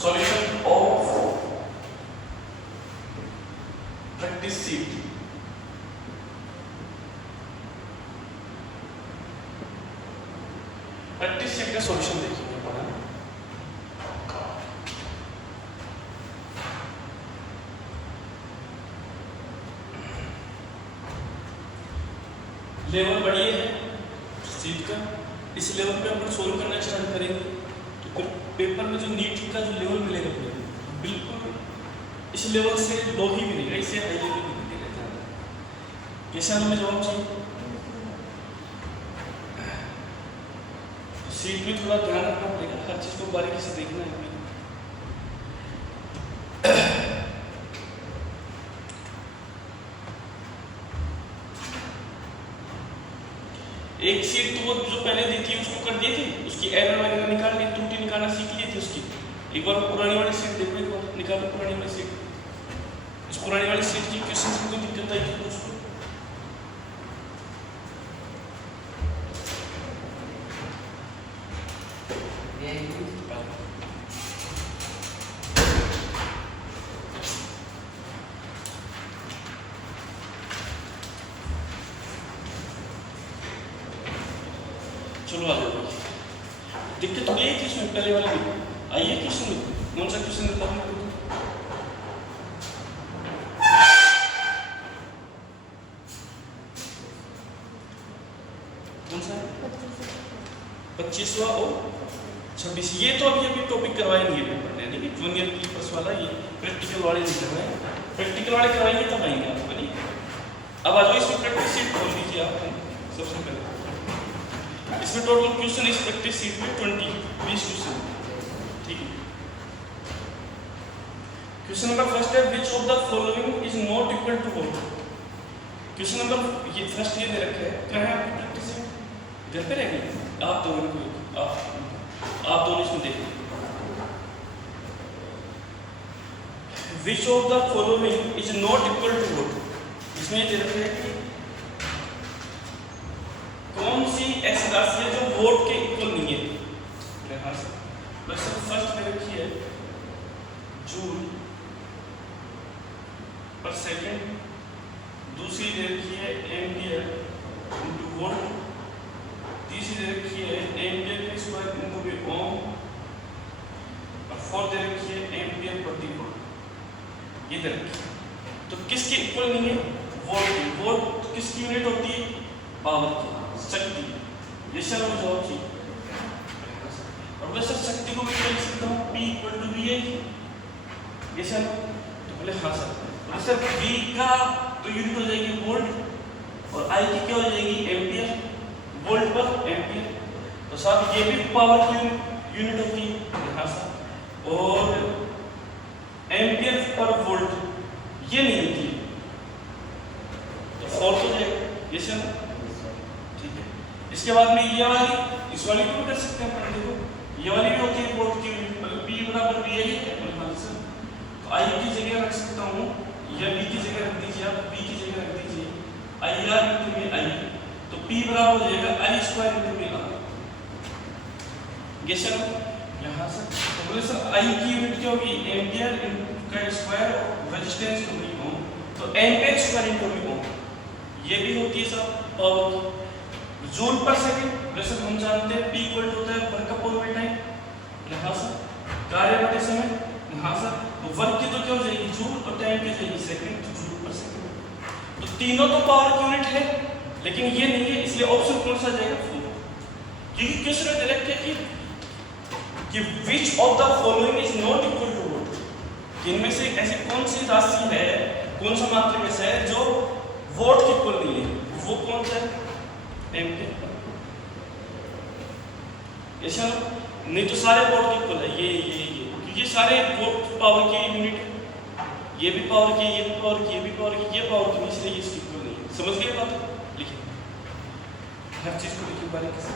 Solution of practice sheet. Practice sheet का solution देखिए पढ़ा लेवल बढ़िए है शीट का। इस लेवल पे अपन सोल्व करना स्टार्ट करेंगे तो फिर पेपर में जो नीट का जो लेवल मिलेगा बिल्कुल इस लेवल से लो ही मिलेगा, इससे हाई लेवल भी मिलेगा। कैसे हमें जवाब चाहिए? शीट में थोड़ा ध्यान रखना पड़ेगा, हर चीज को बारीकी से देखना है। एक शीट तो वो जो पहले दी थी उसको कर दिए थे, उसकी एरर वगैरह निकाल ली, त्रुटि निकालना सीख लिए थे उसकी। एक बार पुरानी वाली शीट देखो, एक बार निकालो पुरानी वाली शीट। इस पुरानी वाली शीट की क्वेश्चन में कोई दिक्कत आई थी उसको चलो आ जाओ। दिक्कत तो यही थी इसमें पहले वाले में। आइए क्वेश्चन में कौन सा क्वेश्चन देता हूँ कौन सा 25वां और 26। ये तो अभी टॉपिक करवाए नहीं है पेपर में, देखिए 1 ईयर की पर्स वाला ये प्रैक्टिकल वाले नहीं करवाए, प्रैक्टिकल वाले करवाएंगे तब आएंगे आपको नहीं। अब आ जाओ इसमें प्रैक्टिस शीट खोल लीजिए आप सबसे पहले। इसमें टोटल क्वेश्चन इस प्रैक्टिस शीट में 20 क्वेश्चन, ठीक है। क्वेश्चन नंबर फर्स्ट है which of the following is not equal to what. Question number ये फर्स्ट ये दे रखा है, क्या है आपकी प्रैक्टिस में घर पे रहेगी आप दोनों को, आप दोनों इसमें देखिए। Which of the following is not equal to what. इसमें दे रखा है कि कौन सी ऐसी राशि है जो वोट के इक्वल नहीं है। फर्स्ट में रखी है जूल पर सेकेंड, दूसरी दे रखी है एम्पियर इनटू वोल्ट, तीसरी दे रखी है एम्पियर के स्क्वायर इनटू ओम, और फोर्थ दे रखी है एम्पियर प्रति वोल्ट। ये दे रखी है तो किसके इक्वल नहीं है? वोल्ट की। वोल्ट किसकी यूनिट होती है? पावर की, शक्ति। ये सर हम जवाब चाहिए। और वैसे शक्ति को मैं लिख सकता हूँ P इक्वल टू VI। ये सर तो बोले हाँ सर। तो सर V का तो यूनिट हो जाएगी वोल्ट और I की क्या हो जाएगी? एम्पियर। वोल्ट पर एम्पियर, तो साहब ये भी पावर की यूनिट होती है। हाँ सर। और एम्पियर पर वोल्ट ये नहीं होती है, तो फोर्थ हो जाएगा। ये सर ठीक है। इसके बाद में ये वाली, इस वाली को भी कर सकते हैं अपन। देखो ये वाली भी होती है वोल्ट की, मतलब P बराबर VI है। तो I की जगह रख सकता हूँ या V की जगह रख दीजिए, आप P की जगह रख दीजिए IR इनटू VI, तो P बराबर हो जाएगा I स्क्वायर इनटू VI। ये सर यहाँ से तो बोले सर I की यूनिट क्या होगी? एम्पियर का स्क्वायर, रेजिस्टेंस को भी ओम, तो एम्पियर स्क्वायर इनटू ओम। ये भी होती है सब पावर की। जूल पर सेकंड वैसे हम जानते हैं P इक्वल होता है वर्क अपॉन वे टाइम। यहाँ से कार्य करते समय यहाँ से तो वर्क की तो क्या हो जाएगी? जूल, और टाइम की जाएगी सेकंड, तो जूल पर सेकंड। तो तीनों तो पावर की यूनिट है लेकिन ये नहीं है, इसलिए ऑप्शन कौन सा जाएगा? 4। क्योंकि क्वेश्चन में डायरेक्ट है कि which of the following is not equal to what. इनमें से ऐसी कौन सी राशि है, कौन सा मात्रक ऐसा है जो वोट के इक्वल नहीं है? वो कौन सा है? एम्पियर। ऐसा नहीं तो सारे वोट के इक्वल है। ये क्योंकि ये सारे वोट पावर की यूनिट है। ये भी पावर की, ये भी पावर की, ये भी पावर की, ये पावर की, इसलिए ये इसकी इक्वल नहीं है। समझ गए बात? लिखिए हर चीज को लिखिए बारीकी से।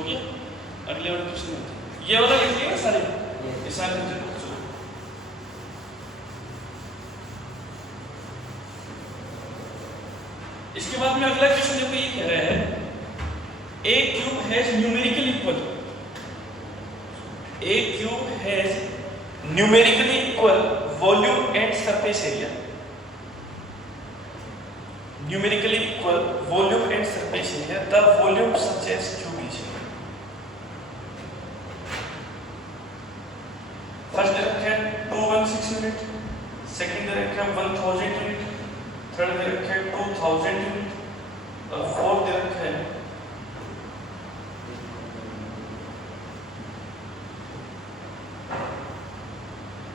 हो गया। अगले वाले क्वेश्चन में ये वाला लिख लिया सारे, ये सारे लिख लिया। इसके बाद में अगला क्वेश्चन देखो, ये कह रहा है a cube has numerically equal, a cube has numerically equal volume and surface area, numerically equal volume and surface area, the volume such as cube is, first दे रखा है 216 यूनिट, सेकंड दे रखा है 1000 यूनिट, थर्ड दे रखा है 2000 unit और fourth दे रखा है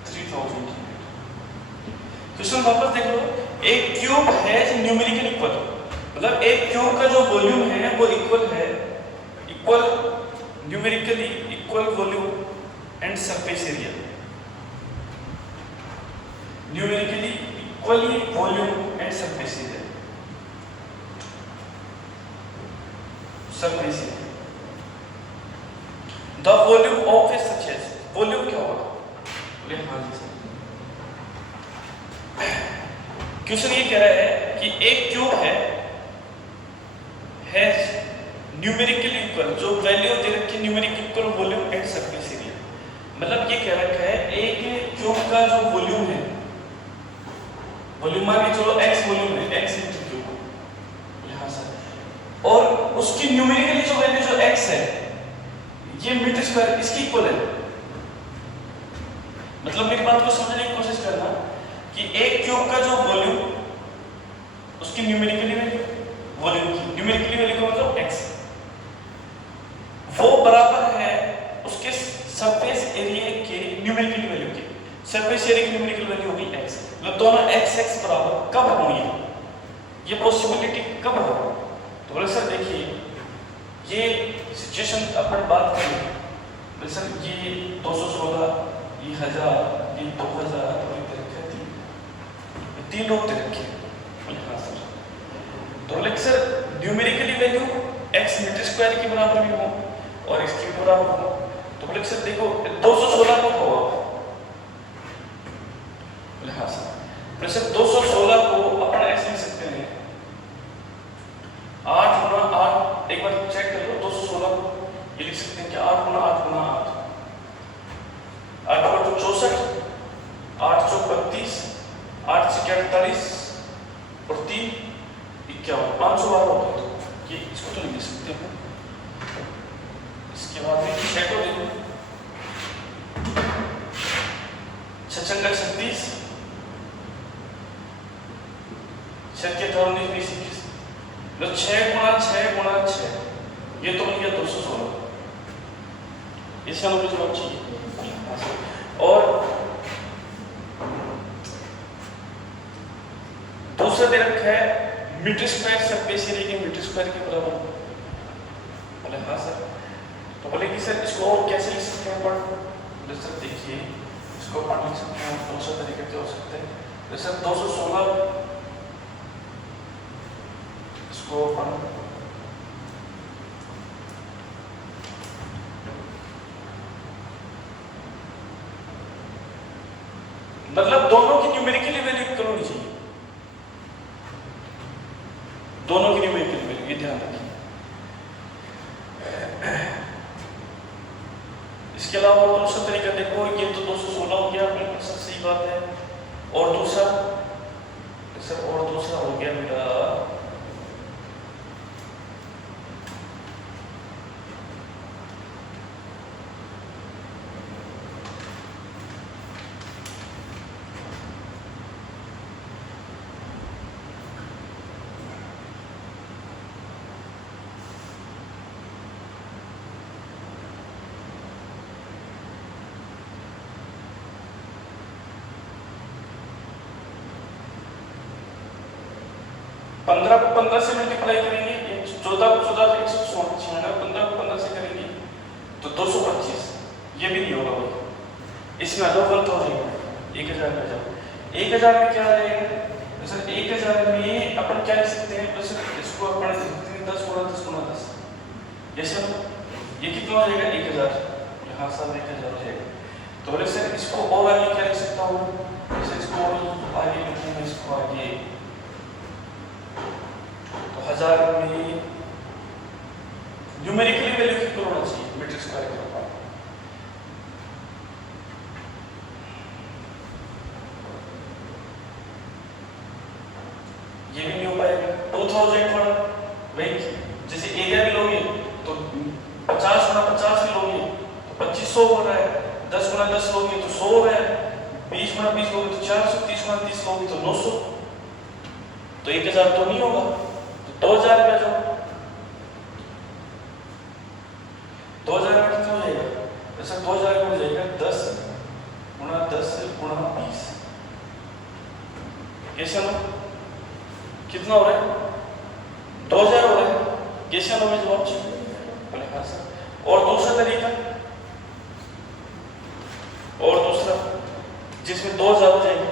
3000 यूनिट। क्वेश्चन वापस देख लो, एक क्यूब हैज न्यूमेरिकल इक्वल, मतलब एक क्यूब का जो वॉल्यूम है वो इक्वल है, equal numerically equal volume and surface area, numerically equally volume and surface area, surface area. The volume of a such edge, volume क्या होगा? बोले हाँ जी सर। क्वेश्चन ये कह रहा है कि एक क्यूब हैज न्यूमेरिकली इक्वल, जो वैल्यू दे रखी है numerical equal volume and surface area, मतलब ये कह रखा है एक क्यूब का जो वॉल्यूम है, वॉल्यूम मान के चलो x वॉल्यूम है, x इंटू क्यूब, यहां से, और उसकी न्यूमेरिकली जो वैल्यू जो x है ये मीटर स्क्वायर इसकी इक्वल है। मतलब मेरी बात को समझने की कोशिश करना कि एक क्यूब का जो वॉल्यूम उसकी न्यूमेरिकली वैल्यू, वॉल्यूम की न्यूमेरिकली वैल्यू का मतलब x, वो बराबर है उसके सरफेस एरिया के न्यूमेरिकल वैल्यू की, सरफेस एरिया की न्यूमेरिकल वैल्यू होगी x, मतलब दोनों x बराबर कब होंगे, ये पॉसिबिलिटी कब हो? तो बोले सर देखिए ये सिचुएशन अपन बात करें, बोले सर ये 216, ये 1000, ये 2000, तीन रूप दे रखे हैं। हाँ सर, तो बोले sir numerically value x metre square के बराबर भी हो और x के बराबर हो, तो बोले सर देखो 216 कब होगा? बोले हाँ सर, बोले सर 216 को अपन ऐसे लिख सकते हैं 8 गुना 8, एक बार चेक कर लो 216 को ये लिख सकते हैं कि 8 गुना 8 गुना 8, 8 को 64, 8 चौक 32, 8 से 48 और 3 51, 512 होगा। तो ये इसको तो नहीं लिख सकते हैं। इसके बाद में 6 को देखो, 6 36, 6 के 18 20 21, तो 6 गुना 6 ये तो बन गया 216, इसका हमें जवाब चाहिए। और दूसरा दे रखा है मीटर स्क्वायर सरफेस एरिया के मीटर स्क्वायर के बराबर, बोले हाँ सर, तो बोले कि सर इसको और कैसे लिख सकते हैं अपन? बोले सर देखिए इसको अपन लिख सकते हैं दूसरा तरीके से हो सकते हैं, तो सर 216 इसको अपन मतलब दोनों की न्यूमेरिकल वैल्यू इक्वल होनी चाहिए, दोनों की न्यूमेरिकल वैल्यू, ये ध्यान रखिए। इसके अलावा और दूसरा तरीका देखो, ये तो 216 हो गया बिल्कुल सर, सही बात है, और दूसरा सर और दूसरा हो गया मेरा 15 को 15 से मल्टीप्लाई करेंगे, 14 को 14 से 196, 15 को 15 से करेंगे तो 225, ये भी नहीं होगा भाई। इसमें दो गलत हो जाएगा, 1000 का जाओ 1000 में क्या आएगा तो सर 1000 में अपन क्या लिख सकते हैं, तो सर इसको अपन 10 गुणा 10 गुणा 10 जैसे कितना हो जाएगा 1000, यहाँ सब 1000 हो जाएगा। तो बोले सर इसको और आगे क्या लिख सकता हूँ, जैसे इसको और आगे लिखूंगा, इसको आगे तो 1000 में न्यूमेरिकली वैल्यू कितना होना चाहिए मीटर स्क्वायर का, ये भी नहीं हो पाएगा। 2000 थोड़ा भाई जैसे एरिया भी लोगे तो 50 गुना 50 भी लोगे तो 2500 हो रहा है, 10 गुना 10 लोगे तो 100 हो रहा है, 20 गुना 20 लोगे तो 400, 30 गुना 30 लोगे तो 900, तो 1000 तो नहीं होगा, तो 2000 पे आ जाओ। 2000 में कितना हो जाएगा, ऐसा 2000 में हो जाएगा 10 गुना 10 गुना 20, कैसे ना कितना हो रहा है 2000 हो रहा है, कैसे ना में जवाब चाहिए, बोले हाँ सर। और दूसरा तरीका, और दूसरा जिसमें 2000 हो जाएगा,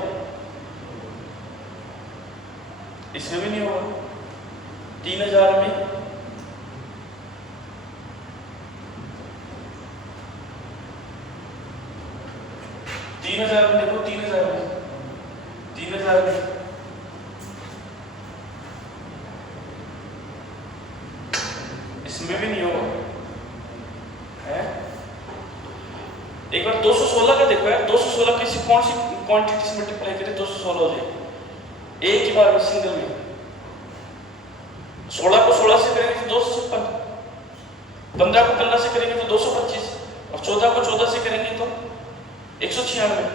इसमें भी नहीं होगा। 3000 में 3000 में देखो, 3000 में 3000 में इसमें भी नहीं होगा है। एक बार 216 का देखो यार, 216 किसी कौन सी क्वांटिटी से मल्टीप्लाई करें 216 हो जाएगा एक ही बार में, सिंगल में। 16 को 16 से करेंगे तो 256, 15 को 15 से करेंगे तो 225 और 14 को 14 से करेंगे तो 196।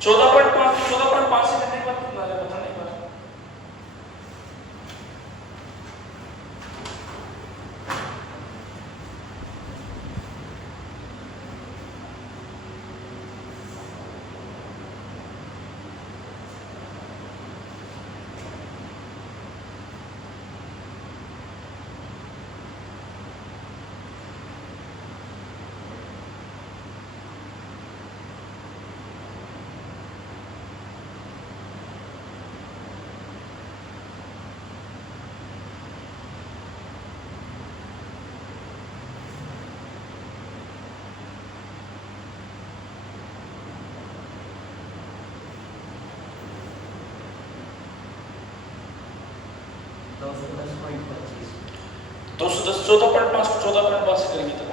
14.5 से करने के बाद कितना आ रहा है बताने के बाद, तो 14.5 को 14.5 से करेंगे तो,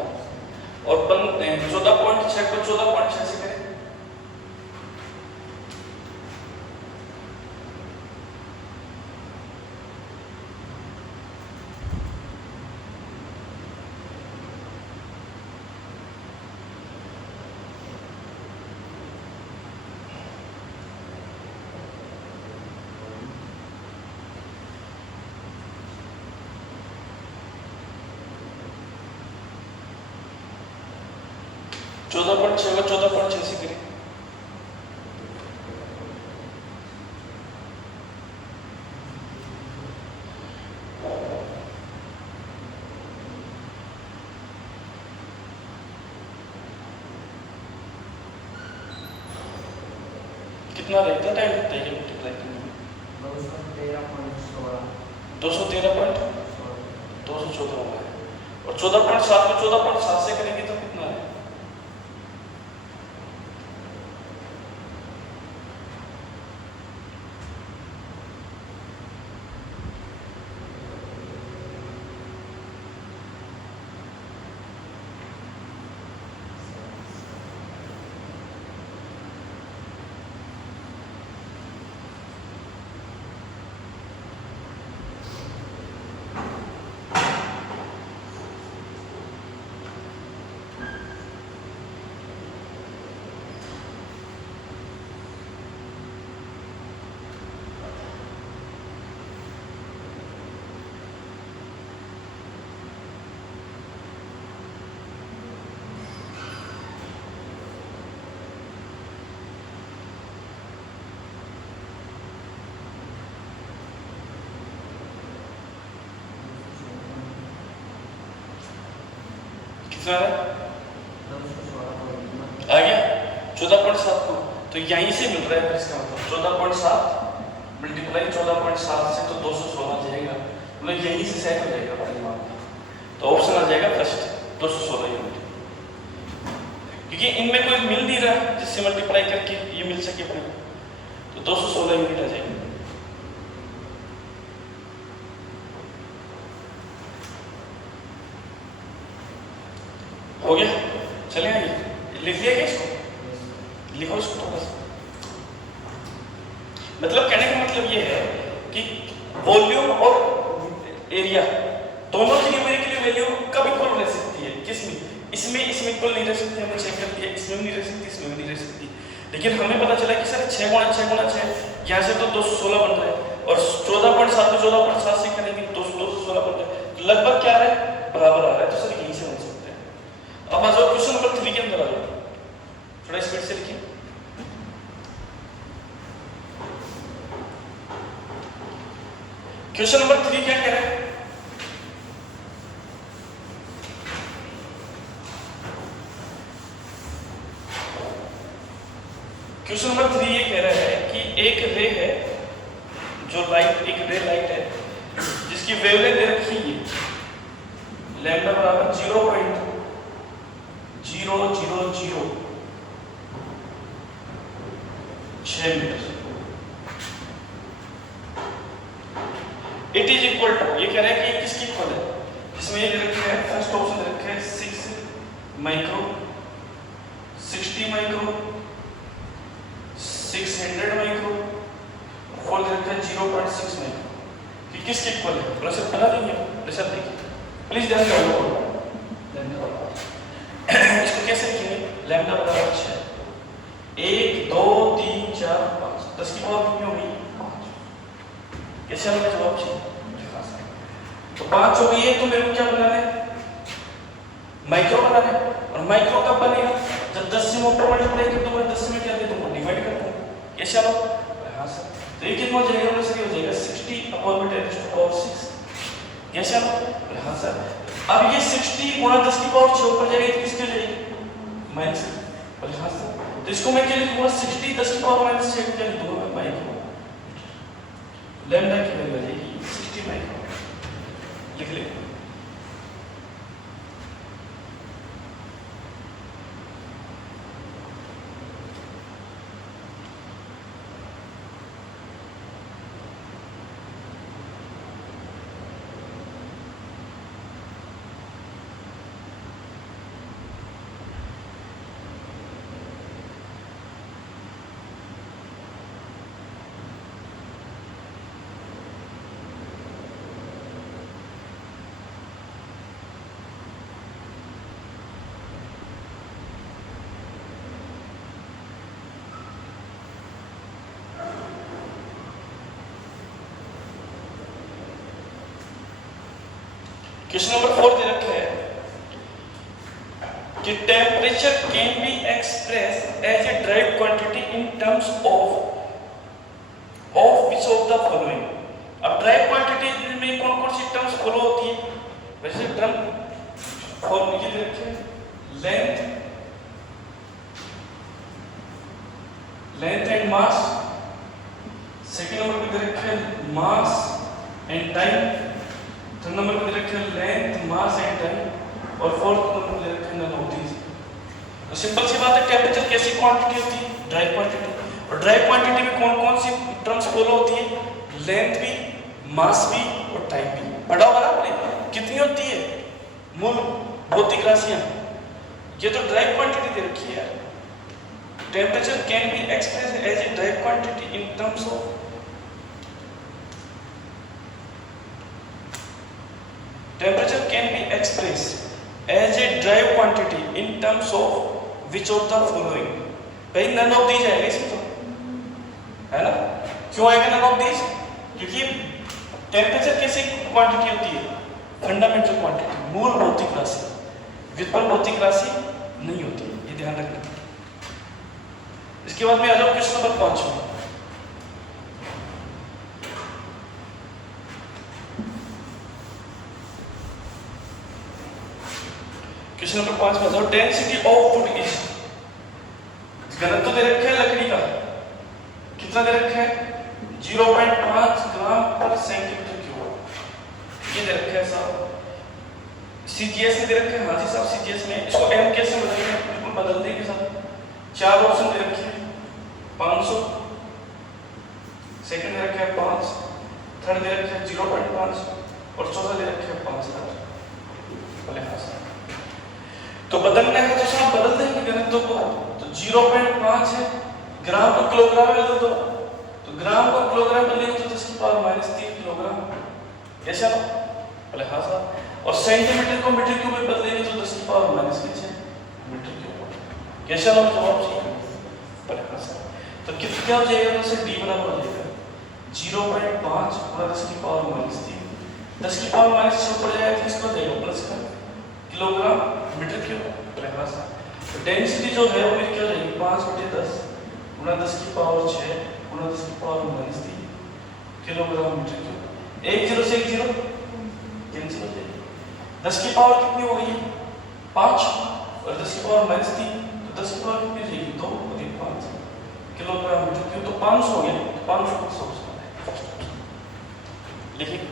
और 14.6 को 14.6 से करें, को 14.6 से करें, कितना रहता है टाइम लगता है मल्टीप्लाई करने में, 213.214 होगा, और 14.7 को 14.7 से करेंगे तो कितना है, कितना है आ गया 14.7 को, तो यहीं से मिल रहा है, इसका मतलब 14.7 मल्टीप्लाई 14.7 से तो 216 जाएगा, मतलब यहीं से सेट हो जाएगा अपने दिमाग में, तो ऑप्शन आ जाएगा फर्स्ट। 216 यूनिट, क्योंकि इनमें कोई मिल नहीं रहा जिससे मल्टीप्लाई करके ये मिल सके अपने को, तो 216 यूनिट आ जाएगी। हो गया, चले आगे, लिख लिया क्या इसको? लिखो इसको थोड़ा सा। मतलब कहने का मतलब ये है कि वॉल्यूम और एरिया दोनों की न्यूमेरिकल वैल्यू कब इक्वल रह सकती है? किसमें? इसमें इक्वल नहीं रह सकती, हमने चेक कर लिया, इसमें भी नहीं रह सकती, इसमें भी नहीं रह सकती। लेकिन हमें पता चला कि सर 6 गुणा 6 गुणा 6, यहाँ से तो 216 बन रहा है, और 14.7 को 14.7 से करेंगे 216 बन रहा है, तो लगभग क्या है? बराबर आ रहा है, तो सर यहीं से बन सकते हैं। अब आ जाओ क्वेश्चन नंबर 3 के अंदर आ जाओ, थोड़ा स्पीड से लिखिए। क्वेश्चन नंबर 3 क्या कह रहा है? क्वेश्चन नंबर 3 ये कह रहा है कि एक रे है, जो लाइट, एक रे लाइट है जिसकी वेवलेंथ दे रखी है लैम्डा बराबर 0.0006 metre. It is equal to, ये कह रहा है कि किसकी इक्वल है? जिसमें ये दे रखा है, फर्स्ट ऑप्शन दे रखा है 6 माइक्रो, 60 माइक्रो, 600 माइक्रो, और दे रखा है 0.6 माइक्रो, कि किसके इक्वल है? प्रेशर बना देंगे, प्रेशर देखिए प्लीज, ध्यान दो। इसको कैसे लिखेंगे? लैम्डा बराबर 6, 1 2 3 4 5, 10 की पावर कितनी होगी? 5। कैसे हमें जवाब चाहिए? तो 5 हो गई है, तो मेरे को क्या बनाना है? माइक्रो बनाना है। और माइक्रो कब बनेगा? जब 10 से मोटर मल्टीप्लाई कर दूंगा, 10 में क्या दे दूंगा? डिवाइड कर दूंगा। कैसे लो? हाँ सर, तो ये कितना हो जाएगा? सर ये हो जाएगा 60/10⁶। कैसे लो? हाँ सर, अब ये 60 गुणा 10 की पावर 6 ऊपर जाएगी, तो किसकी हो जाएगी? माइनस। हाँ सर, तो इसको मैं क्या लिखूंगा? 60 10 की पावर -6 क्या लिख दूंगा? माइक्रो। लैम्डा की वैल्यू आ जाएगी 60 माइक्रो, लिख ले। क्वेश्चन नंबर 4 दे रखा है कि temperature can be express as a drive quantity in terms of which of the following. अब ड्राइव क्वांटिटी में कौन कौन सी टर्म्स फॉलो होती है? वैसे टर्म फॉर्मूले दे रखे हैं, length and mass, second number पे दे रखे हैं mass and time, third number पे दे रखे हैं लेंथ, मास एंड टाइम, और फोर्थ नंबर पे दे रखे हैं नन ऑफ दीस। तो सिंपल सी बात है, टेम्परेचर कैसी क्वांटिटी होती है? Dry quantity. और ड्राई क्वांटिटी में कौन कौन सी टर्म्स फॉलो होती है? लेंथ भी, मास भी और टाइम भी। पढ़ा होगा ना आपने? कितनी होती है मूल भौतिक राशियां? ये तो ड्राई क्वांटिटी दे रखी है यार। Temperature can be expressed as a dry quantity in terms of, temperature can be expressed as a drive quantity in terms of which of the following। भाई none of these आएगा इसमें तो, है ना? क्यों आएगा none of these? क्योंकि temperature कैसी क्वांटिटी होती है? फंडामेंटल क्वांटिटी, मूल भौतिक राशि, व्युत्पन्न भौतिक राशि नहीं होती है, ये ध्यान रखना। इसके बाद में आ जाओ क्वेश्चन नंबर 5 में। क्वेश्चन नंबर 5 में जाओ, डेंसिटी ऑफ वुड इज, घनत्व दे रखा है लकड़ी का, कितना दे रखा है? 0.5 ग्राम पर सेंटीमीटर क्यूब। ये दे रखा है साहब, CGS में दे रखे हैं, हाँ जी साहब CGS में, इसको M कैसे बदलेंगे, बिल्कुल बदल देंगे साहब। 4 ऑप्शन दे रखे हैं, 500, सेकंड दे रखे हैं 5, थर्ड दे रखे हैं 0.5 और चौथा दे रखे हैं 5000। बोले हाँ साहब, तो बदलना है तो साहब बदल देंगे गणितों को। तो 0.5 है, ग्राम को किलोग्राम में बदल दो, तो ग्राम को किलोग्राम में लेंगे तो 10 की पावर -3 किलोग्राम, ऐसा ना? बोले हाँ साहब। और सेंटीमीटर को मीटर क्यूब में बदलेंगे तो 10 की पावर -6 मीटर क्यूब, कैसा ना जवाब चाहिए? बोले हाँ साहब। तो कितना क्या हो जाएगा, तो से d बराबर हो जाएगा 0.5 गुणा 10 की पावर -3, 10 की पावर -6 ऊपर जाएगा तो इसको देगा प्लस का किलोग्राम मीटर क्यूब। बोले हाँ साहब। तो डेंसिटी जो है वो क्या हो जाएगी 5/10 गुणा 10 की पावर 6 गुणा 10 की पावर -3 किलोग्राम मीटर क्यूब। 1 0 से 1 0 कैंसिल हो जाएगी। 10 की पावर कितनी हो गई 5 और 10 की पावर -3, तो 10 की पावर कितनी हो जाएगी 2 और 5 किलोग्राम मीटर क्यूब। तो 500 हो गया, तो 500 को 100 लिखिए।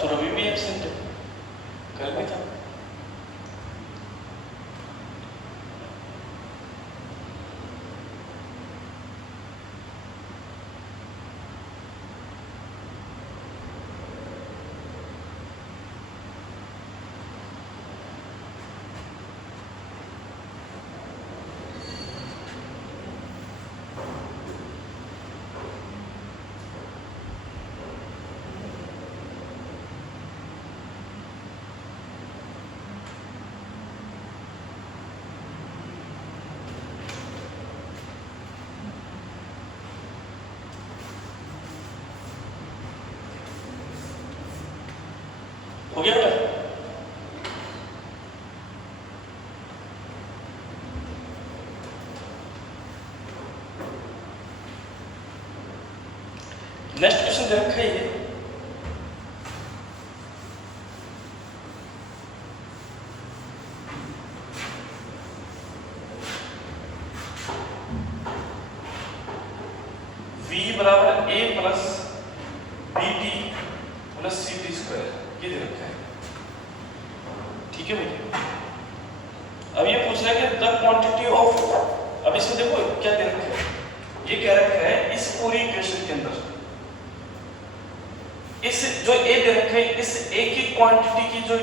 तो रवि भी एब्सेंट है, कल भी था। हो गया बेटा? नेक्स्ट क्वेश्चन दे रखा है ये, V बराबर A plus BT plus CT square, ये दे रखा है। ठीक है भैया। अब ये पूछ रहा है कि द क्वांटिटी ऑफ, अब इसमें देखो क्या दे रखा है, ये कह रखा है इस पूरी इक्वेशन के अंदर इस जो A दे रखा है, इस A की क्वांटिटी की जो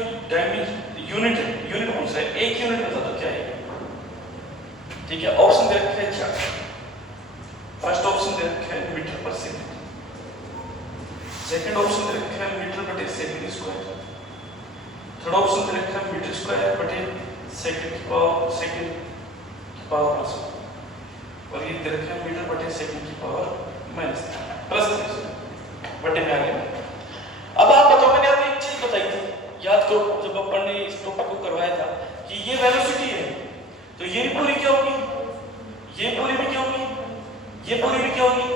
यूनिट है, यूनिट पूछ रहा है, एक यूनिट बता दो क्या है। ठीक है, ऑप्शन दे रखा है 4। फर्स्ट ऑप्शन दे रखा है मीटर पर सेकंड, सेकंड ऑप्शन दे रखा है मीटर बटे सेकंड स्क्वायर, थर्ड ऑप्शन दे रखा है मीटर स्क्वायर बटे सेकंड की पावर प्लस, और ये दे रखा है मीटर बटे सेकंड की पावर माइनस प्लस 3 बटे में आ गया। अब आप बताओ, मैंने आपको एक चीज बताई थी, याद करो जब अपन ने इस टॉपिक को करवाया था कि ये वेलोसिटी है, तो ये पूरी क्या होगी, ये पूरी भी क्या होगी, ये पूरी भी क्या होगी,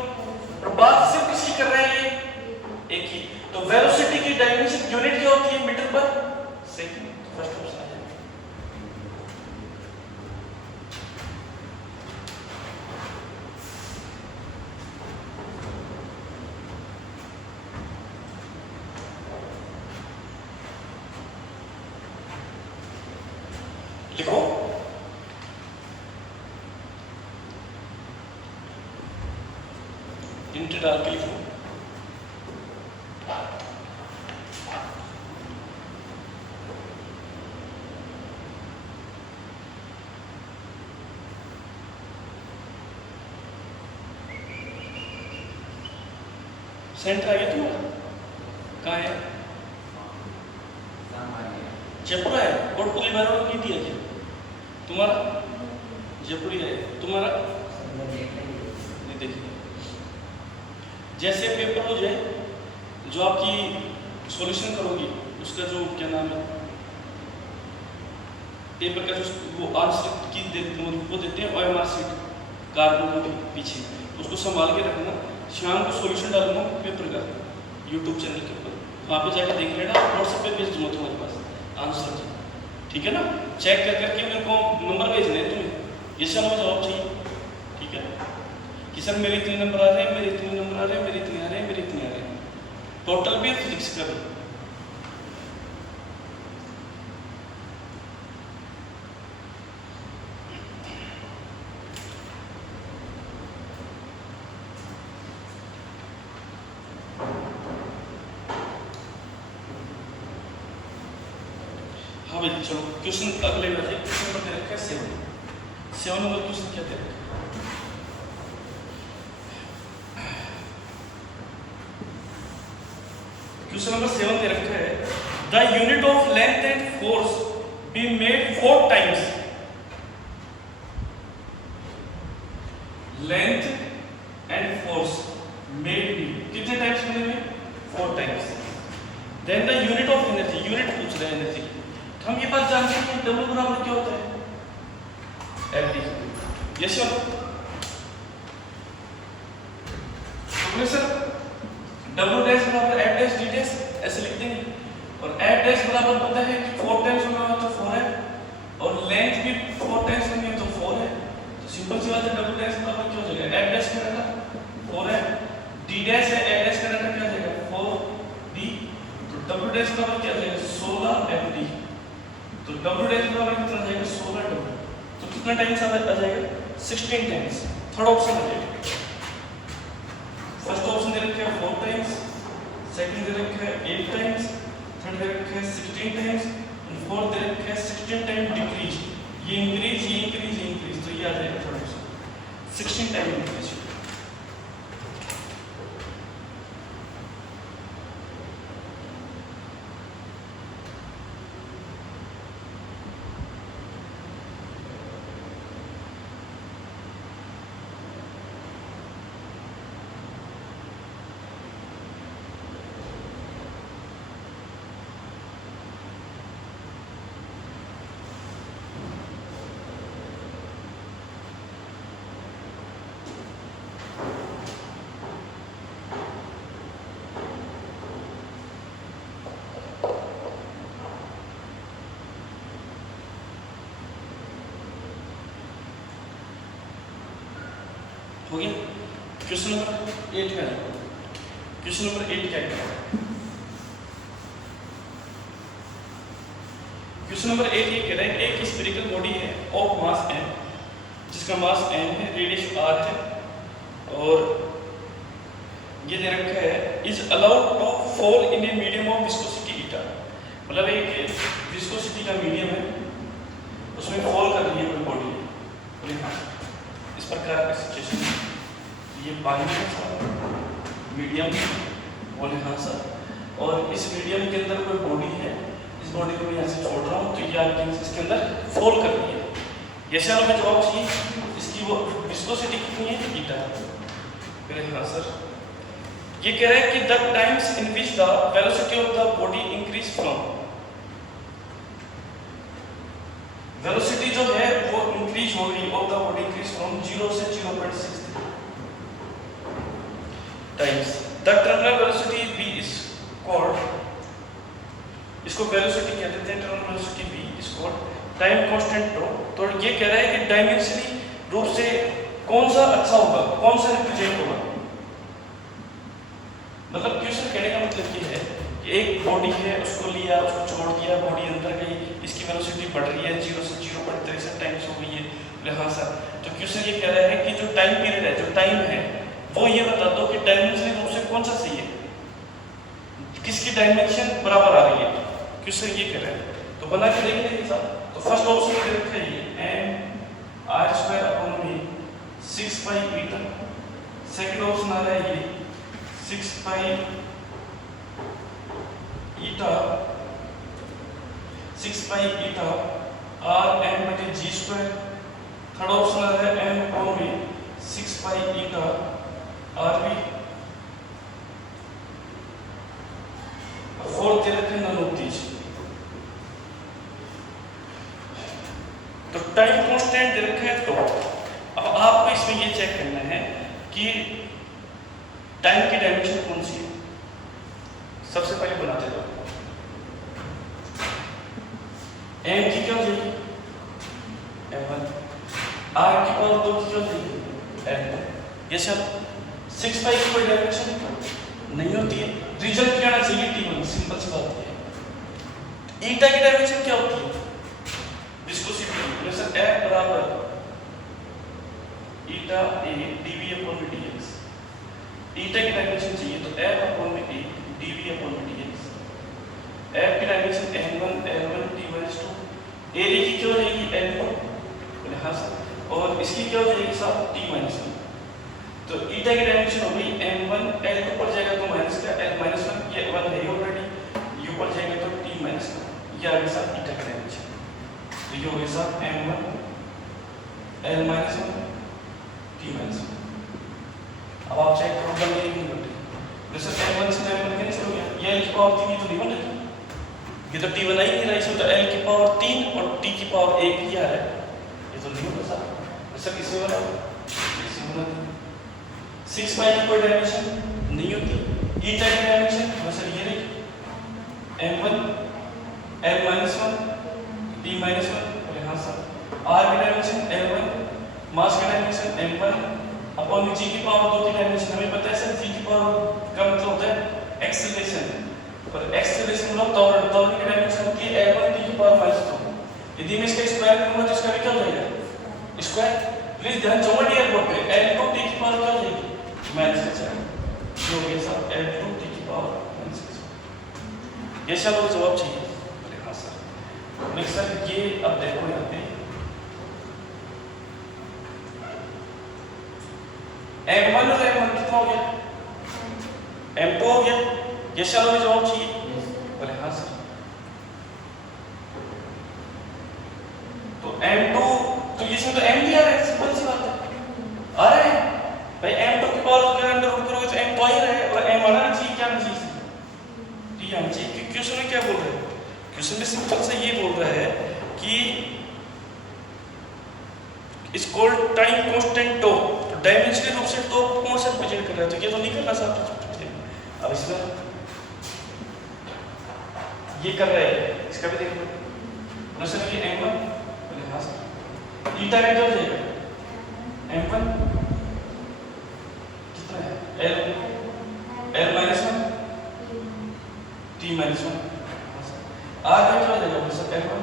और बात सिर्फ किसकी कर रहे हैं, ये एक ही। तो वेलोसिटी की डायमेंशन यूनिट क्या होती है, मीटर पर सेकंड। फर्स्ट ऑप्शन आ जाएगा। लिखो इंटर डाल के लिखो। सेंटर आ गया तुम्हारा, कहाँ है, जयपुर है, कोटपुतली भैरव नहीं दिया क्या तुम्हारा, जयपुरी है तुम्हारा, नहीं देखिए। जैसे पेपर हो जाए, जो आपकी सॉल्यूशन करोगी उसका जो क्या नाम है, पेपर का जो वो आंसर की वो देते हैं OMR शीट कार्बन को पीछे, उसको संभाल के रखना। शाम को सॉल्यूशन डालूंगा पेपर का यूट्यूब चैनल के ऊपर, वहाँ पे जाकर देख लेना, व्हाट्सएप पे भेज दूंगा तुम्हारे पास आंसर, ठीक है ना। चेक कर करके मेरे को नंबर भेजने हैं तुम्हें, ये सर में जवाब चाहिए, ठीक है कि सर मेरे इतने नंबर आ रहे हैं, मेरे इतने नंबर आ रहे हैं, मेरे इतने आ रहे हैं, मेरे इतने आ रहे हैं, टोटल भी फिजिक्स का भी। हाँ भाई चलो क्वेश्चन अगले में आते हैं। क्वेश्चन नंबर दे रखा है 7 नंबर क्वेश्चन क्या दे रखा है? क्वेश्चन नंबर 7 दे रखा है the unit of length and force be made 4 times. Length and force made be कितने टाइम्स बनेंगे? 4 times. Then the unit of energy, unit पूछ रहे हैं एनर्जी, हम ये बात जानते हैं कि W बराबर क्या होता है? FD। Yes sir, sir W dash बराबर F डैश D डैश ऐसे लिखते हैं, और F डैश बराबर होता है कि 4 टाइम्स होगा तो 4 है, और लेंथ भी 4 टाइम्स होंगे तो 4 है। तो सिंपल सी बात है, W डैश बराबर क्या हो जाएगा? F डैश का डाटा 4 है, D डैश है, F डैश का डाटा क्या हो जाएगा? 4D। तो W डैश बराबर क्या हो जाएगा? 16 FD। तो W डैश बराबर कितना आ जाएगा? 16W। तो कितना टाइम्स आ जाएगा? 16 टाइम्स। थर्ड ऑप्शन आ जाएगा। फर्स्ट ऑप्शन दे रखा है 4 टाइम्स, सेकंड दे रखा है 8 टाइम्स, थर्ड दे रखा है 16 टाइम्स, और फोर्थ दे रखा है 16 टाइम डिक्रीज। ये इंक्रीज, ये इंक्रीज, ये इंक्रीज, तो ये आ जाएगा थर्ड ऑप्शन 16 टाइम इंक्रीज। हो गया। क्वेश्चन नंबर 8 में क्वेश्चन नंबर 8 क्या है? क्वेश्चन नंबर 8 ये कह रहा है एक स्फेरिकल बॉडी है ऑफ मास m, जिसका मास m है, रेडियस r है, और ये दे रखा है is allowed to fall in a medium of viscosity eta. मतलब एक विस्कोसिटी का मीडियम है, उसमें फॉल कर रही है कोई बॉडी, इस प्रकार का सिचुएशन। ये पानी है मीडियम, बोले हाँ सर, और इस मीडियम के अंदर कोई बॉडी है, इस बॉडी को मैं यहाँ से छोड़ रहा हूँ, तो ये इसके अंदर फॉल कर रही है। जैसे हमें जवाब चाहिए इसकी वो विस्कोसिटी कितनी है? ईटा। बोले हाँ सर। ये कह रहा है कि the times in which the velocity of the body increase from, velocity जो है वो इंक्रीज हो रही of the body increase from 0 से 0.6 times. The terminal velocity v is called, इसको वेलोसिटी कहते हैं, terminal velocity v is called time constant रो। तो ये कह रहा है कि डायमेंशनली रूप से कौन सा अच्छा होगा, कौन सा रिप्रेजेंट होगा। मतलब क्वेश्चन कहने का मतलब ये है कि एक बॉडी है, उसको लिया, उसको छोड़ दिया, बॉडी अंदर गई, इसकी वेलोसिटी बढ़ रही है, 0 से 0.63 टाइम्स हो गई है। हाँ सर, तो क्वेश्चन ये कह रहा है कि जो टाइम पीरियड है, जो टाइम है, वो ये बता दो कि डायमेंशनल रूप से कौन सा सही है, किसकी डायमेंशन बराबर आ रही है। क्वेश्चन ये कह रहा है, तो बना के देखते हैं साहब। तो फर्स्ट ऑप्शन दे रखा है ये m r² अपॉन v 6 पाई ईटा। सेकंड ऑप्शन आ रहा है ये 6 पाई ईटा, 6 पाई ईटा r m बटे g²। थर्ड ऑप्शन आ रहा है m अपॉन v 6 पाई ईटा rv। फोर्थ दे रखे हैं ननोतीज। तो टाइम कांस्टेंट दे रखा है। तो अब आपको इसमें ये चेक करना है कि टाइम की डायमेंशन कौन सी है। सबसे पहले बनाते जाओ, m की क्या हो जाएगी m1, r की पावर 2 की क्या हो जाएगी m2। ये सब 6 पाई की कोई डायमेंशन नहीं होती है, रिजल्ट क्या आना चाहिए t1, सिंपल सी बात है। ईटा की डायमेंशन क्या होती है, विस्कोसिटी सर F बराबर ईटा a dv अपॉन dx। ईटा की डायमेंशन चाहिए तो F upon a dv upon dx। F की dimension n1 l1 t-2, area की क्या हो जाएगी l2, बोले हाँ सर, और इसकी क्या हो जाएगी साहब t-1। तो ईटा की डायमेंशन हो गई m1 l2 पर जाएगा तो माइनस का l-1, ये 1 है ऑलरेडी, u पर जाएगा तो t-1, ये आ गया साहब ईटा की डायमेंशन। तो ये हो गया साहब m1 l-1 t-1। अब आप चेक करो बन गई नहीं बन रही, जैसे m1 से m1 कैंसिल हो गया, ये l की पावर 3 तो नहीं बन रही, ये तो t1 आई नहीं रहा, इसमें तो l की पावर 3 और t की पावर 1 ही आ रहा है, ये तो नहीं होता साहब। सर किससे बना, इससे बना 6 पाई की कोई डायमेंशन नहीं होती, ईटा की डायमेंशन बस ये रही m1 l-1 t-1, बोले हाँ सर। r की डायमेंशन l1, मास की डायमेंशन m1 अपॉन g की पावर 2 की डायमेंशन हमें पता है सर, g की पावर का मतलब होता है एक्सीलरेशन, और एक्सीलरेशन मतलब त्वरण की डायमेंशन होती है l1 t की पावर -2। यदि मैं इसका स्क्वायर करूंगा तो इसका भी क्या हो जाएगा स्क्वायर। प्लीज ध्यान चौमट एयरपोर्ट पे l2 t की पावर क्या हो जाएगी -4, जो हो गया सर l2 t की पावर -4। ये सब लोग जवाब चाहिए, बोले हाँ सर। नेक्स्ट सर ये अब देखो यहाँ पे m1 और m1 कितना हो गया m2 हो गया, ये सब लोग जवाब चाहिए, बोले हाँ सर। तो m2 तो इसमें तो m भी आ रहा है, सिंपल सी बात है आ रहा है भाई, m2 की पावर के अंडर रूट करोगे तो m तो आ ही रहा है, और m आना चाहिए, क्या आना चाहिए t आना चाहिए। क्वेश्चन में क्या बोल रहा है, क्वेश्चन में सिंपल से ये बोल रहा है कि is called time constant tau, तो डायमेंशनल रूप से टो कौन सा रिप्रेजेंट कर रहा है, तो ये तो नहीं करना साहब। अब इसमें ये कर रहा है, इसका भी देखो ना सर, ये m1, बोले हाँ सर। ईटा का क्या हो जाएगा m1 कितना है l-1 t-1, r का क्या हो जाएगा सर l1,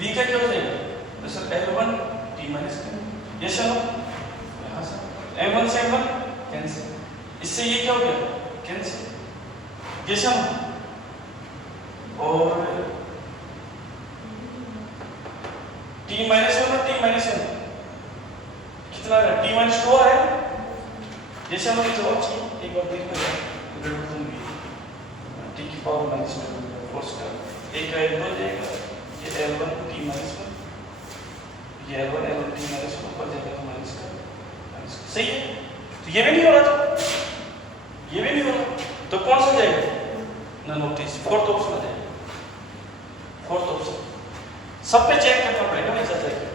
v का क्या हो जाएगा सर l1 t-2, ये चलो हाँ सर। m1 से m1 कैंसिल, इससे ये क्या हो गया कैंसिल, ये चलो, और t-1 और t-1 कितना है t-2 आ रहा है, जैसे हमें जवाब चाहिए एक बार देख लो t की पावर -1 फोर्स का एक का l हो जाएगा, ये l1 t-1, ये l1 t-1 ऊपर जाएगा तो माइनस का, सही है। तो ये भी नहीं हो रहा, तो ये भी नहीं हो रहा, तो कौन सा जाएगा ना नोटिस, फोर्थ ऑप्शन आ जाएगा, फोर्थ ऑप्शन। सब पे चेक करना पड़ेगा ऐसा जाएगा।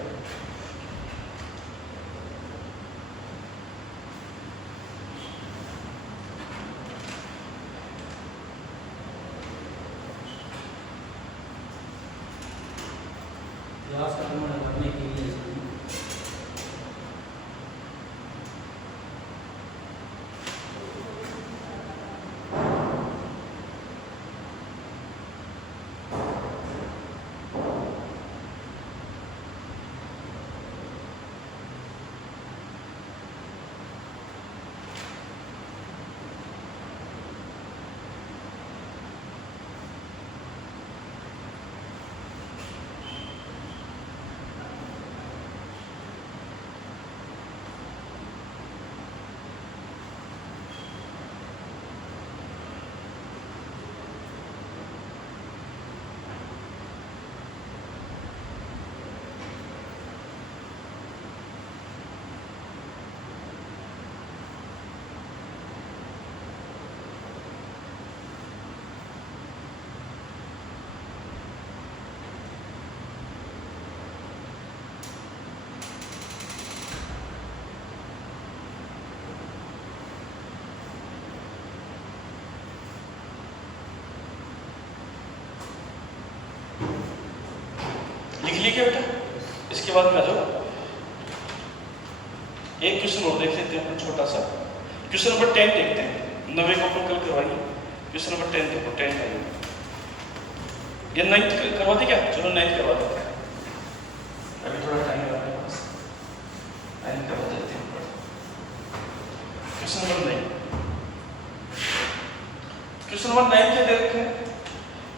करने के लिए लिख ली क्या बेटा? इसके बाद में आ जाओ, एक क्वेश्चन और देख लेते हैं छोटा सा। क्वेश्चन नंबर 10 देखते हैं, 9 को अपन कल करवाएंगे। क्वेश्चन नंबर 10 देखो, 10 आएगा या 9 करवा दे क्या? चलो 9 करवा देते हैं, अभी थोड़ा टाइम लगा है बस, 9 करवा देते हैं। क्वेश्चन नंबर 9, क्वेश्चन नंबर 9 क्या दे रखे हैं?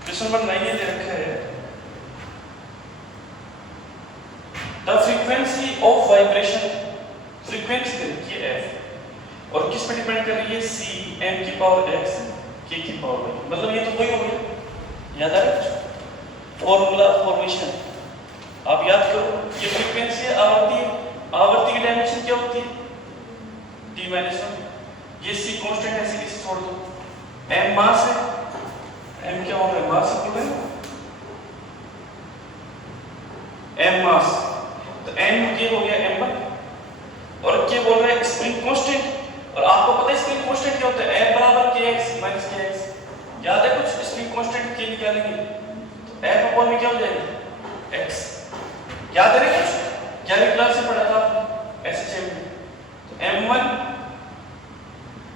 क्वेश्चन नंबर 9 ये दे रखा है, the frequency of vibration, frequency दे रखी है f, और किस पे डिपेंड कर रही है? c m की पावर x k की पावर y। मतलब ये तो वही हो गया, याद आ रहा है फॉर्मूला फॉर्मेशन, आप याद करो। ये फ्रीक्वेंसी है, आवर्ती है, आवर्ती की डायमेंशन क्या होती है? t-1। ये c कांस्टेंट है, इसे छोड़ दो। m मास है, m क्या होगा? मास इक्वल है m मास, तो m के हो गया m1, और के बोल रहा है स्प्रिंग कांस्टेंट, और आपको पता है स्प्रिंग कांस्टेंट क्या होता है? F बराबर kx माइनस kx, याद है कुछ? स्प्रिंग कांस्टेंट के निकालेंगे तो F अपॉन में क्या हो जाएगा? x, याद है ना कुछ? 11वीं क्लास से पढ़ा था SHM में। तो m1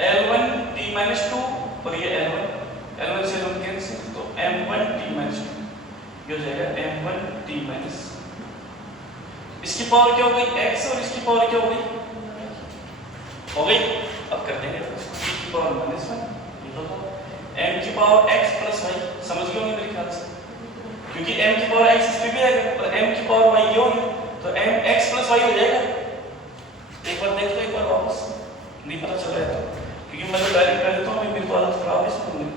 L1 t-2, और ये L1 से L1 कैंसिल, तो m1 t-2 ये हो जाएगा m1 t-, इसकी पावर क्या हो गई? x, और इसकी पावर क्या हो गई? हो गई। अब कर देंगे t की पावर -1, ये तो m की पावर x प्लस y, समझ गए होंगे मेरे ख्याल से, क्योंकि m की पावर x इसमें भी आएगा, और m की पावर y ये होगी, तो m x प्लस y हो जाएगा। एक बार देख लो, एक बार वापस, नहीं पता चल रहा है तो, क्योंकि मैं तो डायरेक्ट कर देता हूँ, मेरी बात खराब है इसमें।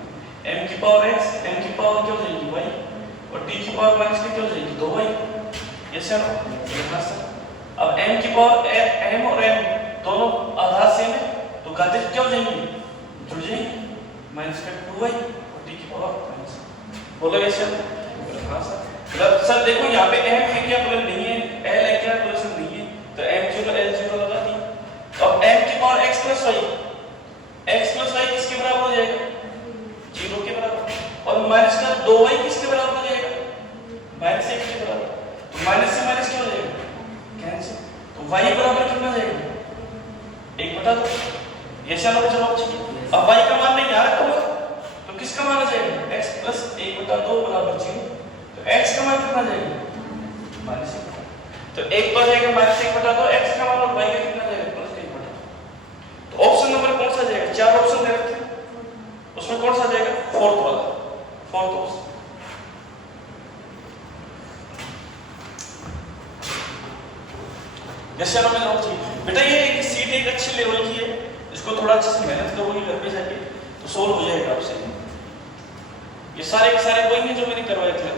m की पावर x, m की पावर क्या हो जाएगी? y, और t की पावर -2 क्या हो जाएगी? 2y। ये सर यहाँ से अब m की पावर m और m दोनों आधार सेम है, तो घातें क्या हो जाएंगी? जुड़ जाएंगी, -2y, और t की पावर -, बोलो ये सर? हाँ सर। मतलब सर देखो यहाँ पे m है क्या? प्लस नहीं है, l है क्या? प्लस नहीं है, तो m0 l0 लगा दी। अब m की पावर x प्लस y किसके बराबर हो जाएगा? 0 के बराबर, और माइनस का 2y किसके बराबर हो जाएगा? -1 के बराबर, तो माइनस से माइनस क्या हो जाएगा? कैंसिल, तो y बराबर कितना जाएगा? 1/2। ये चलो जवाब चाहिए। अब y का मान नहीं यहाँ रखूंगा, तो किसका मान आ जाएगा? x प्लस 1/2 बराबर 0, तो x का मान कितना जाएगा? -1, तो एक बार जाएगा -1/2 x का मान, और y का कितना जाएगा? +1/2। तो ऑप्शन नंबर कौन सा जाएगा? 4 ऑप्शन दे रखे हैं, उसमें कौन सा जाएगा? फोर्थ वाला, फोर्थ ऑप्शन। जैसे हमें नोट चाहिए बेटा, ये सीट एक अच्छी लेवल की है, इसको थोड़ा अच्छे से मेहनत करोगे घर पे जाके तो सोल्व हो जाएगा आपसे। ये सारे के सारे वही हैं जो मैंने करवाए थे।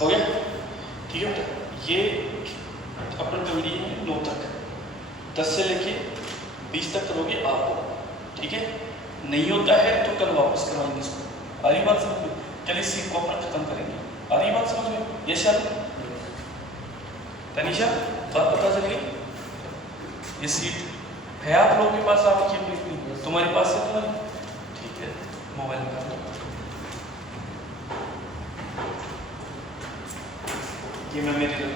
हो गया? ठीक है बेटा, ये अपन कर लिए हैं 9 तक, 10 से लेके 20 तक करोगे आप, ठीक है? नहीं होता है तो कल वापस करवाएंगे इसको। आ रही बात समझ में? चलिए सीट को अपन खत्म करेंगे। आ रही बात समझ में? ये शायद तनीषा बात पता चल गई? ये सीट है आप लोगों के पास, आपकी तुम्हारे पास है? तुम्हारी ठीक है, मोबाइल निकालो। ये मैं मेरी